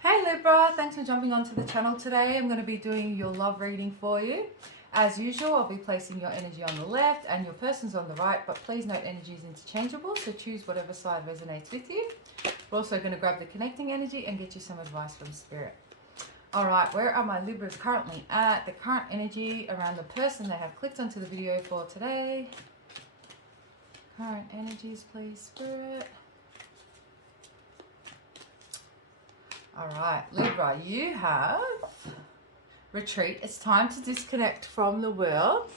Hey Libra, thanks for jumping onto the channel today. I'm going to be doing your love reading for you. As usual, I'll be placing your energy on the left and your person's on the right, but please note energy is interchangeable, so choose whatever side resonates with you. We're also going to grab the connecting energy and get you some advice from Spirit. Alright, where are my Libras currently at? The current energy around the person they have clicked onto the video for today. Current energies, please, Spirit. Alright, Libra, you have retreat. It's time to disconnect from the world.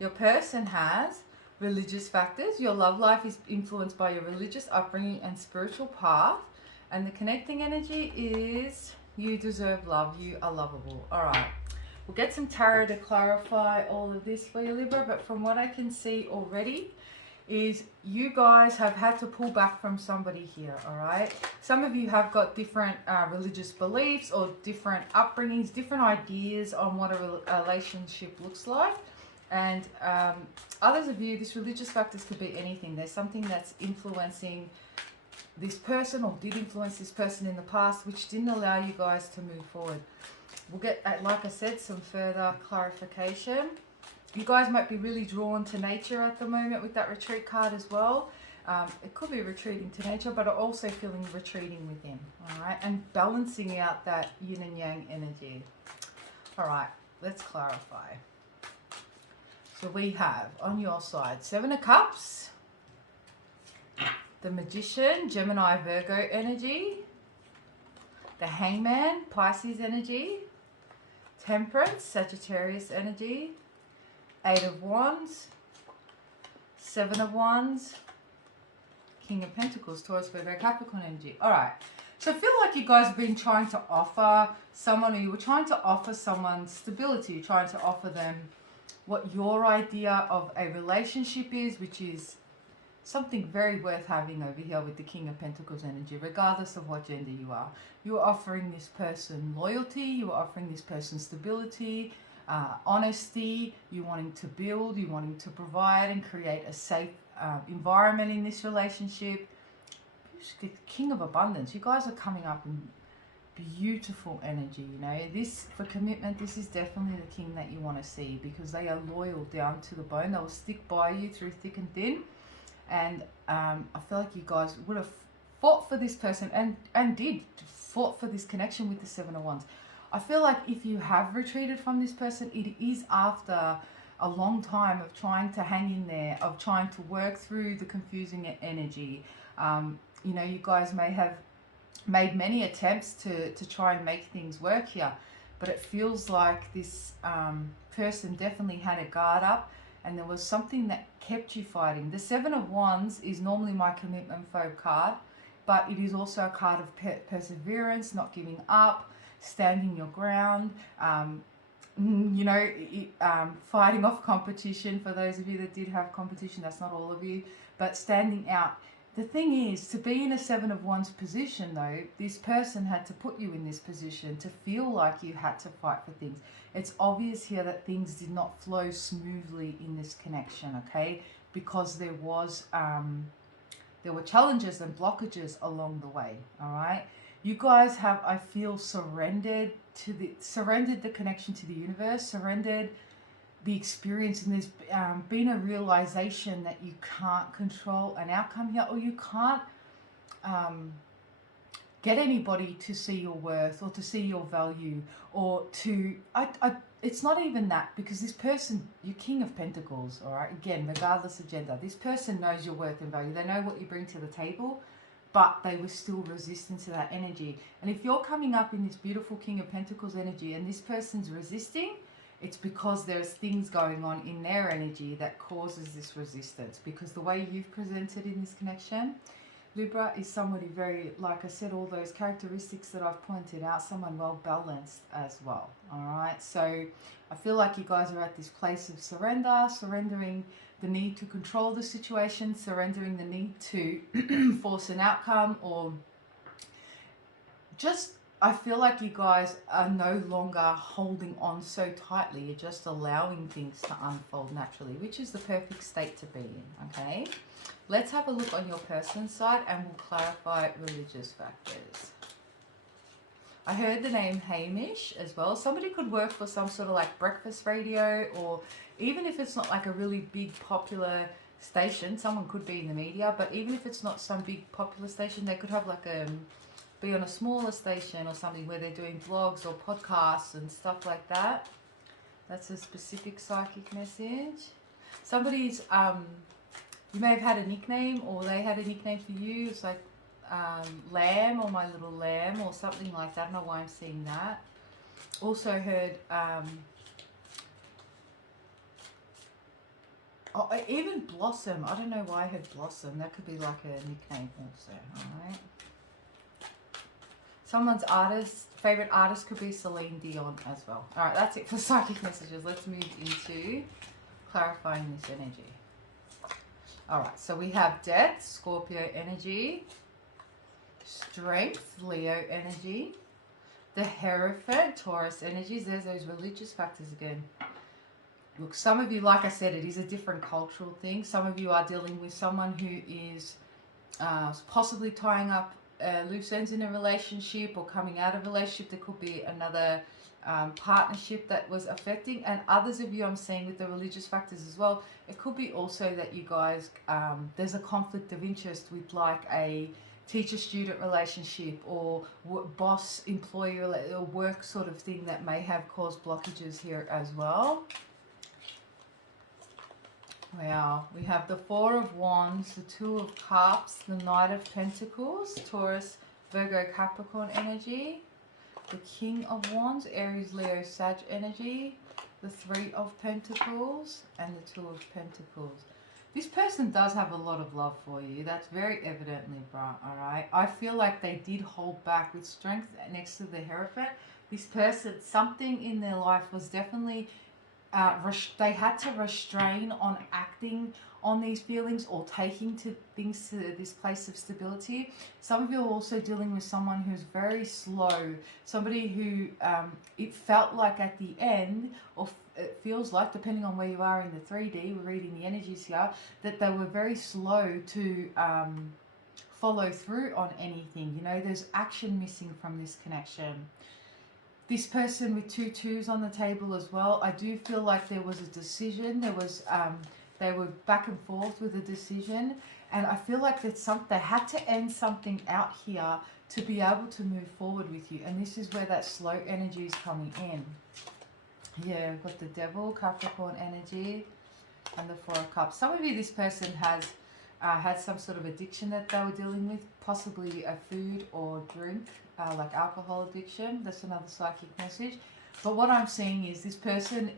Your person has religious factors. Your love life is influenced by your religious upbringing and spiritual path. And the connecting energy is you deserve love. You are lovable. Alright, we'll get some tarot to clarify all of this for you, Libra. But from what I can see already, is you guys have had to pull back from somebody here, all right? Some of you have got different religious beliefs or different upbringings, different ideas on what a relationship looks like. And others of you, this religious factors could be anything. There's something that's influencing this person or did influence this person in the past, which didn't allow you guys to move forward. We'll get, like I said, some further clarification. You guys might be really drawn to nature at the moment with that retreat card as well. It could be retreating to nature, but also feeling retreating within, all right? And balancing out that yin and yang energy. All right, let's clarify. So we have on your side, 7 of Cups, the Magician, Gemini, Virgo energy, the Hangman, Pisces energy, Temperance, Sagittarius energy, 8 of Wands, 7 of Wands, King of Pentacles, Taurus, Virgo, Capricorn energy. All right. So I feel like you guys have been trying to offer someone, or you were trying to offer someone stability, trying to offer them what your idea of a relationship is, which is something very worth having over here with the King of Pentacles energy, regardless of what gender you are. You're offering this person loyalty, you're offering this person stability, honesty, you wanting to build, you wanting to provide and create a safe environment in this relationship. King of Abundance, you guys are coming up in beautiful energy, you know. This, for commitment, this is definitely the king that you want to see, because they are loyal down to the bone. They will stick by you through thick and thin. And I feel like you guys would have fought for this person and did fought for this connection with the 7 of Wands. I feel like if you have retreated from this person, it is after a long time of trying to hang in there, of trying to work through the confusing energy. You know, you guys may have made many attempts to try and make things work here, but it feels like this person definitely had a guard up, and there was something that kept you fighting. The 7 of Wands is normally my commitment phobe card, but it is also a card of perseverance, not giving up, standing your ground, you know, fighting off competition. For those of you that did have competition, that's not all of you, but standing out. The thing is, to be in a 7 of Wands position though, this person had to put you in this position to feel like you had to fight for things. It's obvious here that things did not flow smoothly in this connection, okay? Because there were challenges and blockages along the way, all right? You guys have, I feel, surrendered the connection to the universe, surrendered the experience, and there's been a realization that you can't control an outcome here, or you can't get anybody to see your worth or to see your value, or to it's not even that, because this person, your King of Pentacles, all right, again, regardless of gender, this person knows your worth and value. They know what you bring to the table, but they were still resistant to that energy. And if you're coming up in this beautiful King of Pentacles energy and this person's resisting, it's because there's things going on in their energy that causes this resistance. Because the way you've presented in this connection, Libra, is somebody very, like I said, all those characteristics that I've pointed out, someone well balanced as well, all right? So I feel like you guys are at this place of surrender, surrendering the need to control the situation, surrendering the need to force an outcome, or just, I feel like you guys are no longer holding on so tightly. You're just allowing things to unfold naturally, which is the perfect state to be in, okay? Let's have a look on your person's side and we'll clarify religious factors. I heard the name Hamish as well. Somebody could work for some sort of like breakfast radio, or even if it's not like a really big popular station, someone could be in the media, but even if it's not some big popular station, they could have like be on a smaller station or something where they're doing vlogs or podcasts and stuff like that. That's a specific psychic message. Somebody's you may have had a nickname, or they had a nickname for you. It's like lamb, or my little lamb, or something like that. I don't know why I'm seeing that. Also heard even blossom. I don't know why I heard blossom. That could be like a nickname also. All right. Someone's favorite artist could be Celine Dion as well. All right, that's it for psychic messages. Let's move into clarifying this energy. All right, so we have death, Scorpio energy, strength, Leo energy, the Hierophant, Taurus energies. There's those religious factors again. Look, some of you, like I said, it is a different cultural thing. Some of you are dealing with someone who is possibly tying up loose ends in a relationship or coming out of a relationship. There could be another partnership that was affecting, and others of you I'm seeing with the religious factors as well. It could be also that you guys, there's a conflict of interest with like a teacher-student relationship or boss-employee or work sort of thing that may have caused blockages here as well. Wow, we have the Four of Wands, the Two of Cups, the Knight of Pentacles, Taurus, Virgo, Capricorn energy, the King of Wands, Aries, Leo, Sag energy, the Three of Pentacles, and the Two of Pentacles. This person does have a lot of love for you. That's very evident, Libra, all right? I feel like they did hold back with strength next to the Hierophant. This person, something in their life was definitely... they had to restrain on acting on these feelings or taking things to this place of stability. Some of you are also dealing with someone who's very slow, somebody who it felt like at the end, or it feels like, depending on where you are in the 3D, we're reading the energies here, that they were very slow to follow through on anything. You know, there's action missing from this connection. This person with 2 2s on the table as well, I do feel like there was a decision. There was, they were back and forth with a decision, and I feel like they had to end something out here to be able to move forward with you. And this is where that slow energy is coming in. Yeah, we've got the Devil, Capricorn energy, and the Four of Cups. Some of you, this person has had some sort of addiction that they were dealing with, possibly a food or drink, like alcohol addiction. That's another psychic message. But what I'm seeing is this person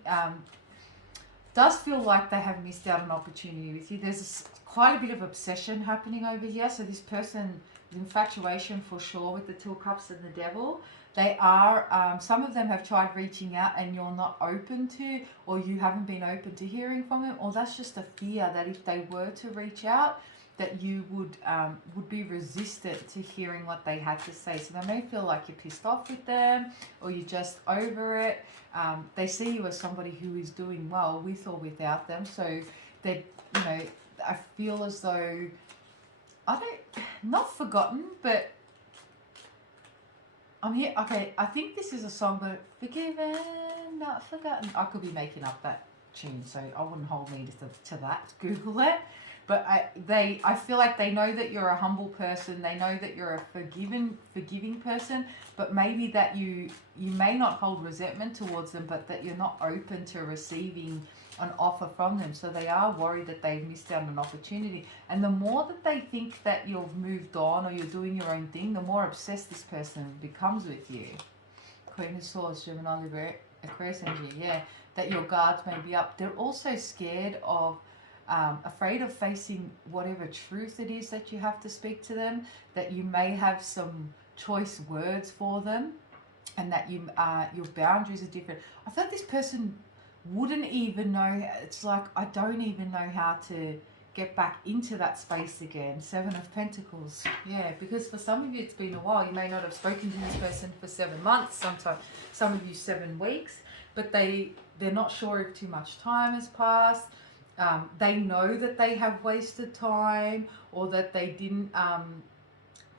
does feel like they have missed out on opportunity with you. There's quite a bit of obsession happening over here. So this person, infatuation for sure with the Two of Cups and the Devil. They are, some of them have tried reaching out and you're not open to, or you haven't been open to hearing from them, or that's just a fear that if they were to reach out, that you would be resistant to hearing what they had to say. So they may feel like you're pissed off with them, or you're just over it. They see you as somebody who is doing well with or without them. So they, you know, I feel as though, not forgotten, but I'm here. Okay, I think this is a song, but forgiven, not forgotten. I could be making up that tune, so I wouldn't hold me to that. Google it. But I feel like they know that you're a humble person. They know that you're a forgiving person. But maybe that you may not hold resentment towards them, but that you're not open to receiving an offer from them. So they are worried that they've missed out on an opportunity. And the more that they think that you've moved on or you're doing your own thing, the more obsessed this person becomes with you. Queen of Swords, Gemini, Libra, Aquarius energy. Yeah, that your guards may be up. They're also scared of, afraid of facing whatever truth it is that you have to speak to them, that you may have some choice words for them, and that your boundaries are different. I feel like this person wouldn't even know. It's like, I don't even know how to get back into that space again. Seven of Pentacles. Yeah, because for some of you it's been a while. You may not have spoken to this person for 7 months, sometimes some of you 7 weeks, but they're not sure if too much time has passed. They know that they have wasted time, or that they didn't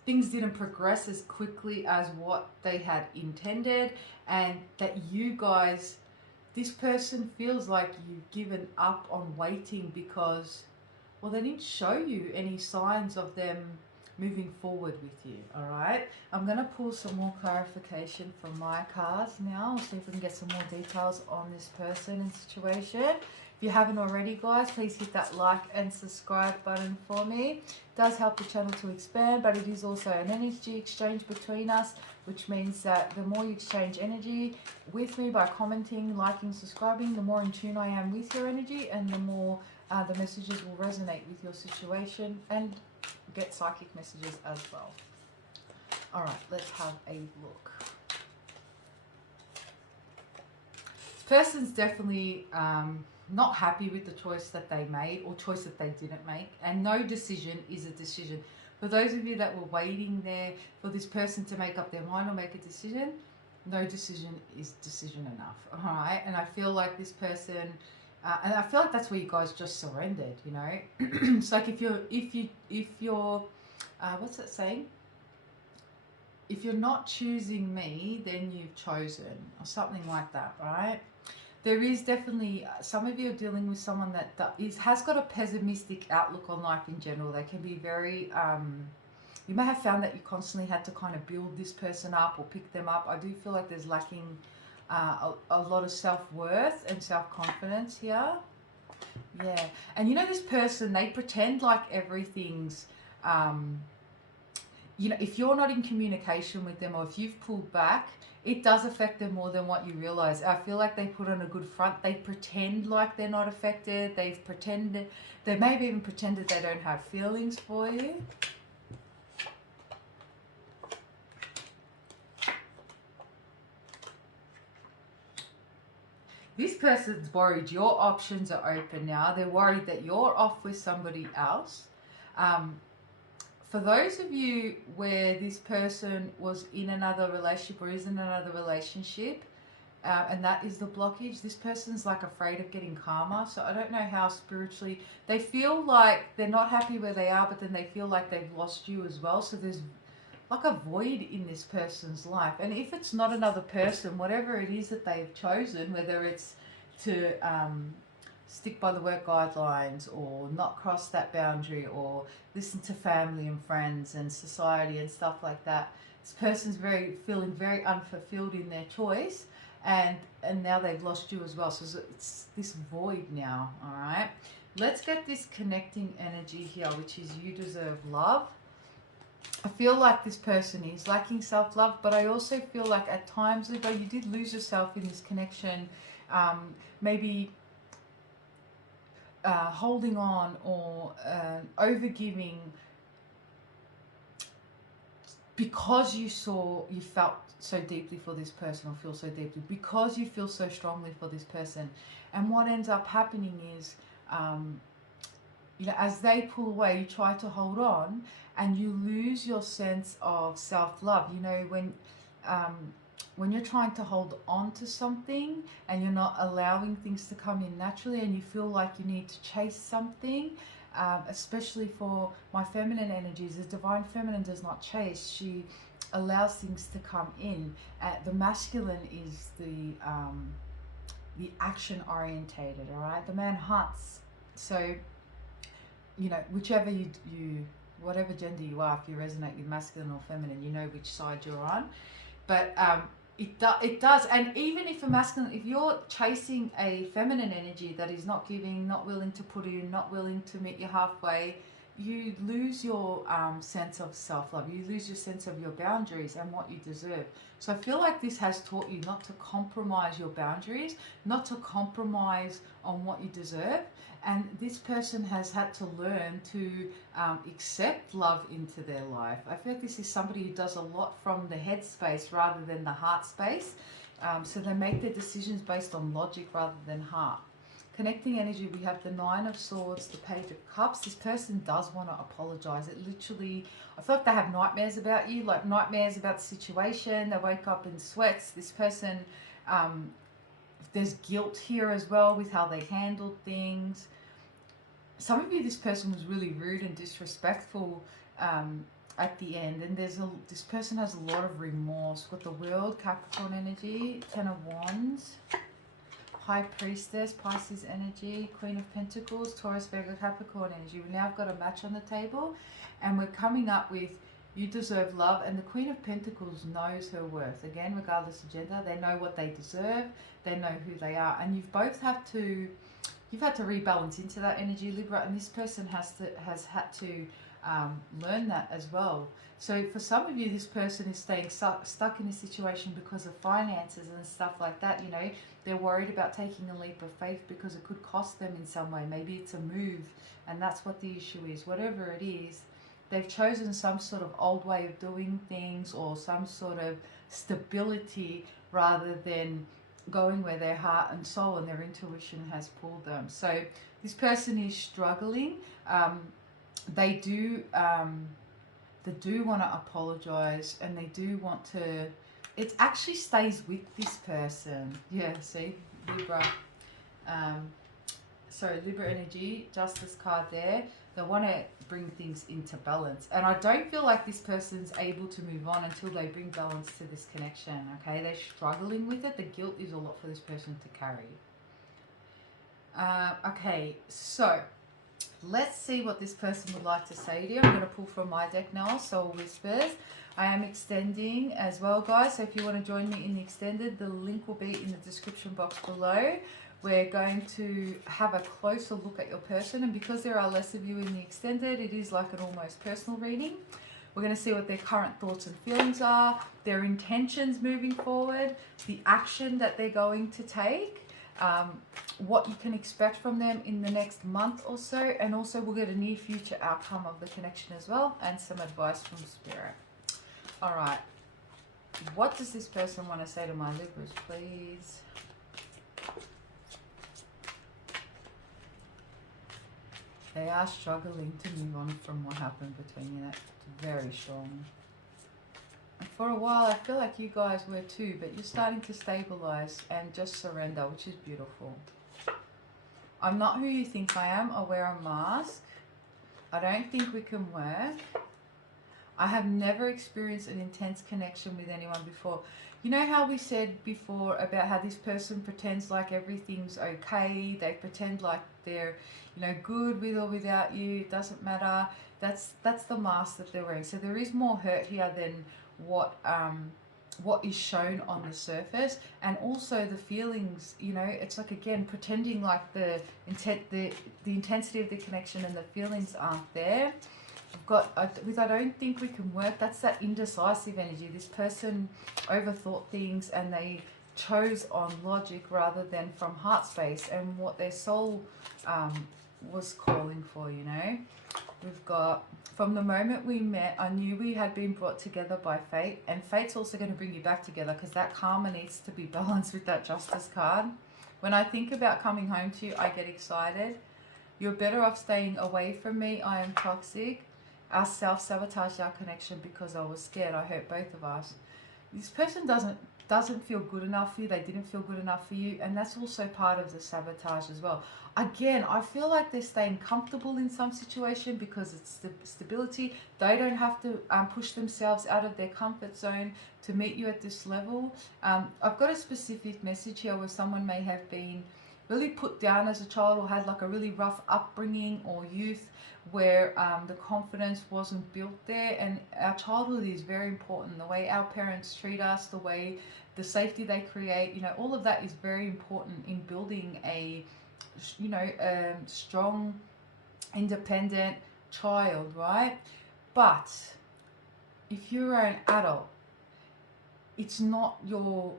things didn't progress as quickly as what they had intended, and that you guys, this person feels like you've given up on waiting because, well, they didn't show you any signs of them moving forward with you. All right, I'm going to pull some more clarification from my cards now. We'll see if we can get some more details on this person and situation. If you haven't already, guys, please hit that like and subscribe button for me. It does help the channel to expand, but it is also an energy exchange between us, which means that the more you exchange energy with me by commenting, liking, subscribing, the more in tune I am with your energy, and the more the messages will resonate with your situation and get psychic messages as well. All right, let's have a look. This person's definitely not happy with the choice that they made or choice that they didn't make, and no decision is a decision. For those of you that were waiting there for this person to make up their mind or make a decision, no decision is decision enough. All right, and I feel like this person, and I feel like that's where you guys just surrendered. You know, it's like if you're, what's that saying? If you're not choosing me, then you've chosen, or something like that, right? There is definitely, some of you are dealing with someone that has got a pessimistic outlook on life in general. They can be very, you may have found that you constantly had to kind of build this person up or pick them up. I do feel like there's lacking a lot of self-worth and self-confidence here. Yeah, and you know, this person, they pretend like everything's, you know, if you're not in communication with them, or if you've pulled back, it does affect them more than what you realize. I feel like they put on a good front. They pretend like they're not affected. They've pretended, they may have even pretended they don't have feelings for you. This person's worried. Your options are open now. They're worried that you're off with somebody else. For those of you where this person was in another relationship or is in another relationship, and that is the blockage, this person's like afraid of getting karma. So I don't know how spiritually, they feel like they're not happy where they are, but then they feel like they've lost you as well. So there's like a void in this person's life. And if it's not another person, whatever it is that they've chosen, whether it's to stick by the work guidelines or not cross that boundary or listen to family and friends and society and stuff like that, this person's feeling very unfulfilled in their choice, and now they've lost you as well. So it's this void now. All right, let's get this connecting energy here, which is you deserve love. I feel like this person is lacking self-love, but I also feel like at times ago you did lose yourself in this connection, maybe holding on or overgiving because you felt so deeply for this person, or feel so deeply because you feel so strongly for this person. And what ends up happening is, you know, as they pull away, you try to hold on and you lose your sense of self-love. You know, when you're trying to hold on to something and you're not allowing things to come in naturally, and you feel like you need to chase something, especially for my feminine energies, the divine feminine does not chase. She allows things to come in. The masculine is the action orientated, all right? The man hunts. So, you know, whichever whatever gender you are, if you resonate with masculine or feminine, you know which side you're on. But it does. And even if if you're chasing a feminine energy that is not giving, not willing to put in, not willing to meet you halfway, you lose your sense of self-love. You lose your sense of your boundaries and what you deserve. So I feel like this has taught you not to compromise your boundaries, not to compromise on what you deserve. And this person has had to learn to accept love into their life. I feel like this is somebody who does a lot from the head space rather than the heart space. So they make their decisions based on logic rather than heart. Connecting energy, we have the Nine of Swords, the Page of Cups. This person does want to apologize. It literally, I feel like they have nightmares about you, like nightmares about the situation. They wake up in sweats. This person, there's guilt here as well with how they handled things. Some of you, this person was really rude and disrespectful at the end, and this person has a lot of remorse. Got the World, Capricorn energy, Ten of Wands, High Priestess, Pisces energy, Queen of Pentacles, Taurus, Virgo, Capricorn energy. We now have got a match on the table, and we're coming up with you deserve love, and the Queen of Pentacles knows her worth. Again, regardless of gender, they know what they deserve, they know who they are, and you've had to rebalance into that energy, Libra, and this person has had to learn that as well. So for some of you, this person is staying stuck in a situation because of finances and stuff like that. You know, they're worried about taking a leap of faith because it could cost them in some way. Maybe it's a move, and that's what the issue is. Whatever it is, they've chosen some sort of old way of doing things or some sort of stability rather than going where their heart and soul and their intuition has pulled them. So this person is struggling. They do want to apologize, and they do want to, it actually stays with this person. Yeah, see, Libra. So Libra energy, Justice card there. They want to bring things into balance, and I don't feel like this person's able to move on until they bring balance to this connection. Okay, they're struggling with it. The guilt is a lot for this person to carry. Okay, so let's see what this person would like to say to you. I'm going to pull from my deck now, Soul Whispers. I am extending as well, guys, so if you want to join me in the extended, the link will be in the description box below. We're going to have a closer look at your person, and because there are less of you in the extended, it is like an almost personal reading. We're going to see what their current thoughts and feelings are, their intentions moving forward, the action that they're going to take, what you can expect from them in the next month or so, and also we'll get a near future outcome of the connection as well, and some advice from Spirit. All right, what does this person want to say to my Libras, please? They are struggling to move on from what happened between you. That's very strong. And for a while, I feel like you guys were too, but you're starting to stabilize and just surrender, which is beautiful. I'm not who you think I am. I wear a mask. I don't think we can work. I have never experienced an intense connection with anyone before. You know how we said before about how this person pretends like everything's okay. They pretend like they're, you know, good with or without you. It doesn't matter. That's the mask that they're wearing. So there is more hurt here than what is shown on the surface, and also the feelings. You know, it's like, again, pretending like the intensity of the connection and the feelings aren't there. I've got with I don't think we can work. That's that indecisive energy. This person overthought things and they chose on logic rather than from heart space and what their soul was calling for, you know. We've got, from the moment we met, I knew we had been brought together by fate, and fate's also going to bring you back together because that karma needs to be balanced with that Justice card. When I think about coming home to you, I get excited. You're better off staying away from me. I am toxic. I self-sabotaged our connection because I was scared. I hurt both of us. This person doesn't feel good enough for you. They didn't feel good enough for you, and that's also part of the sabotage as well. Again, I feel like they're staying comfortable in some situation because it's stability. They don't have to push themselves out of their comfort zone to meet you at this level. I've got a specific message here where someone may have been really put down as a child or had like a really rough upbringing or youth where the confidence wasn't built there. And our childhood is very important. The way our parents treat us, the way, the safety they create, you know, all of that is very important in building a, you know, strong, independent child, right? But if you're an adult, it's not your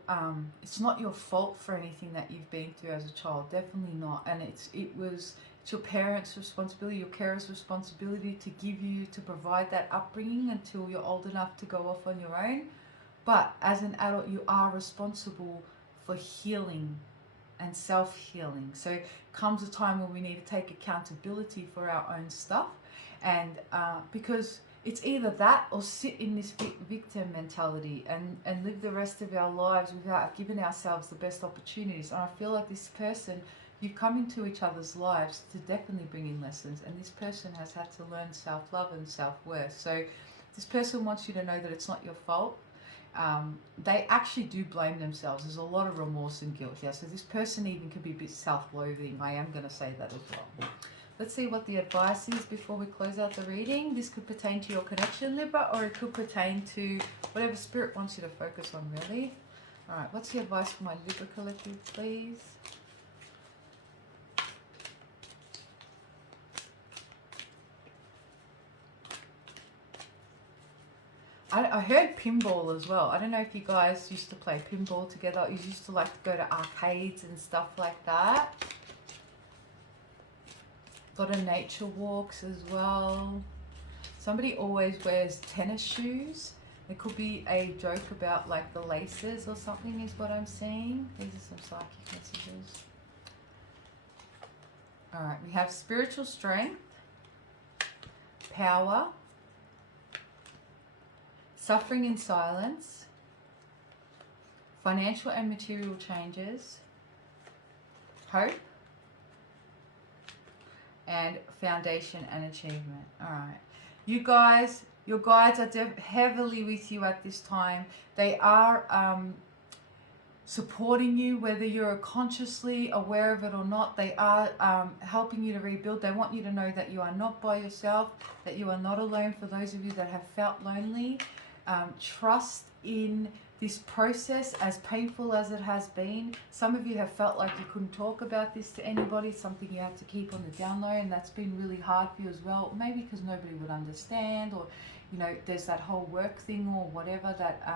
fault for anything that you've been through as a child. Definitely not. And it's your parents' responsibility, your carers' responsibility to give you, to provide that upbringing until you're old enough to go off on your own. But as an adult, you are responsible for healing and self-healing. So comes a time where we need to take accountability for our own stuff, and because it's either that or sit in this victim mentality and live the rest of our lives without giving ourselves the best opportunities. And I feel like this person, you've come into each other's lives to definitely bring in lessons, and this person has had to learn self-love and self-worth. So This person wants you to know that it's not your fault. They actually do blame themselves. There's a lot of remorse and guilt here. So this person even could be a bit self-loathing. I am going to say that as well. Let's see what the advice is before we close out the reading. This could pertain to your connection, Libra, or it could pertain to whatever spirit wants you to focus on, really. All right, what's the advice for my Libra collective, please? I heard pinball as well. I don't know if you guys used to play pinball together. You used to like to go to arcades and stuff like that. A lot of nature walks as well. Somebody always wears tennis shoes. There could be a joke about like the laces or something is what I'm seeing. These are some psychic messages. Alright, we have spiritual strength, power, suffering in silence, financial and material changes, hope, and foundation and achievement. All right, you guys, your guides are heavily with you at this time. They are supporting you, whether you're consciously aware of it or not. They are helping you to rebuild. They want you to know that you are not by yourself, that you are not alone. For those of you that have felt lonely, trust in this process, as painful as it has been. Some of you have felt like you couldn't talk about this to anybody, something you had to keep on the down low, and that's been really hard for you as well. Maybe because nobody would understand, or you know, there's that whole work thing or whatever that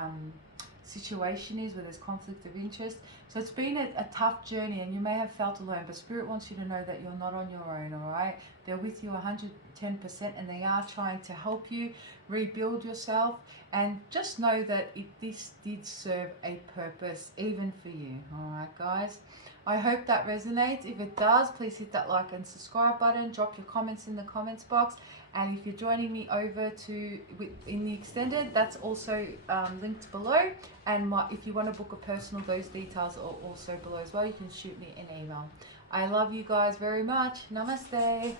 situation is where there's conflict of interest. So it's been a tough journey, and you may have felt alone, but Spirit wants you to know that you're not on your own, all right? They're with you 110%, and they are trying to help you rebuild yourself. And just know that this did serve a purpose, even for you, all right, guys? I hope that resonates. If it does, please hit that like and subscribe button. Drop your comments in the comments box. And if you're joining me over in the extended, that's also linked below. And if you want to book a personal, those details are also below as well. You can shoot me an email. I love you guys very much. Namaste.